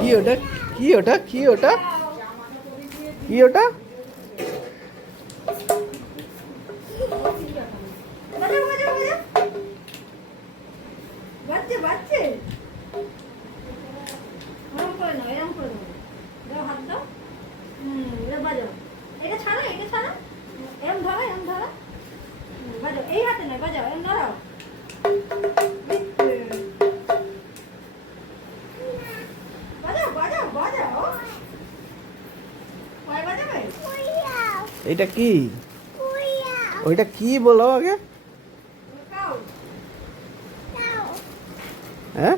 কি ওটা? কি ওটা? কি ওটা? কি ওটা? বাচ্চা বাচ্চা এরকম করে নাও, এরকম করে নাও, দাও হাত দাও। এবার বাজাও, এটা ছাড়ো, এটা ছাড়ো, এরকম ধরো, এরকম ধরো, বাজাও, এই হাতে নয়, বাজাও, এরকম ধরাও। বাজাও বাজাও বাজাও, কয় বাজাবে? এটা কি? ওইটা কি বলো আগে? খাও হ্যাঁ